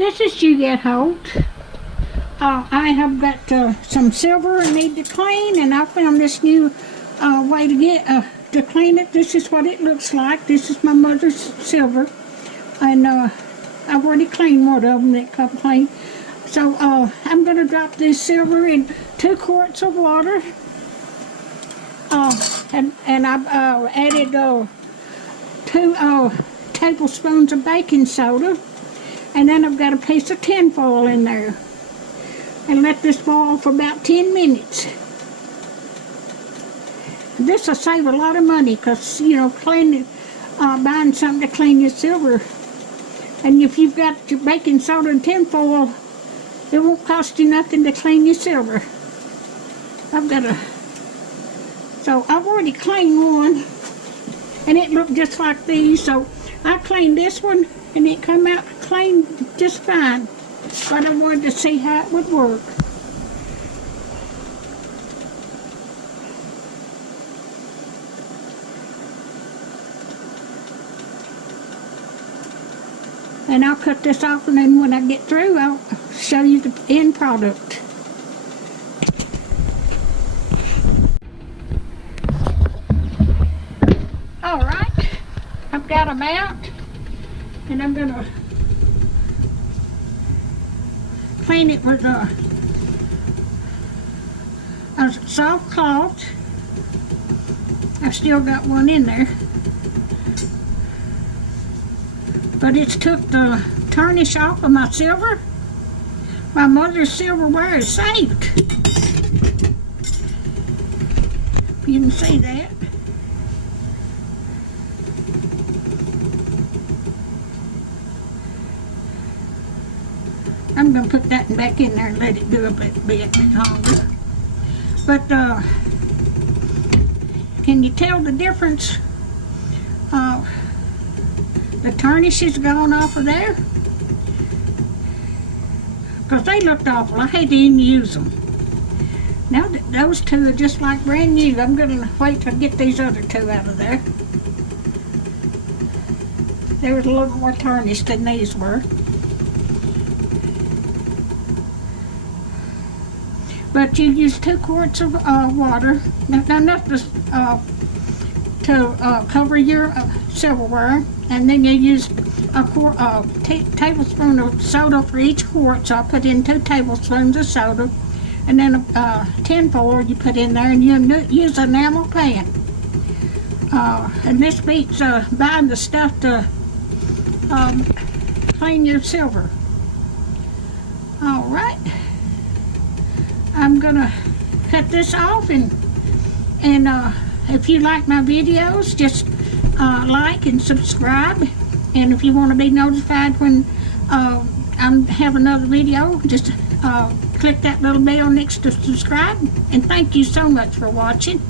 This is Juliet Holt. I have got some silver I need to clean, and I found this new way to clean it. This is what it looks like. This is my mother's silver, and I've already cleaned one of them that come clean. So I'm going to drop this silver in 2 quarts of water, and I've added 2 tablespoons of baking soda. And then I've got a piece of tin foil in there. And let this boil for about 10 minutes. This will save a lot of money because, you know, buying something to clean your silver. And if you've got your baking soda and tin foil, it won't cost you nothing to clean your silver. So I've already cleaned one. And it looked just like these. So I cleaned this one and it came out clean just fine, but I wanted to see how it would work. And I'll cut this off, and then when I get through, I'll show you the end product. Alright, I've got them out. And I'm going to clean it with a soft cloth. I've still got one in there. But it's took the tarnish off of my silver. My mother's silverware is saved. You can see that. I'm going to put that back in there and let it do a bit longer. But can you tell the difference? The tarnish is gone off of there. Because they looked awful. I had to even use them. Now those 2 are just like brand new. I'm going to wait to get these other 2 out of there. They were a little more tarnished than these were. But you use 2 quarts of water, not enough to cover your silverware, and then you use a tablespoon of soda for each quart. So I put in 2 tablespoons of soda, and then a tin foil you put in there, and you use an enamel pan. And this beats buying the stuff to clean your silver. All right. I'm gonna cut this off, and if you like my videos, just like and subscribe, and if you want to be notified when I have another video, just click that little bell next to subscribe. And thank you so much for watching.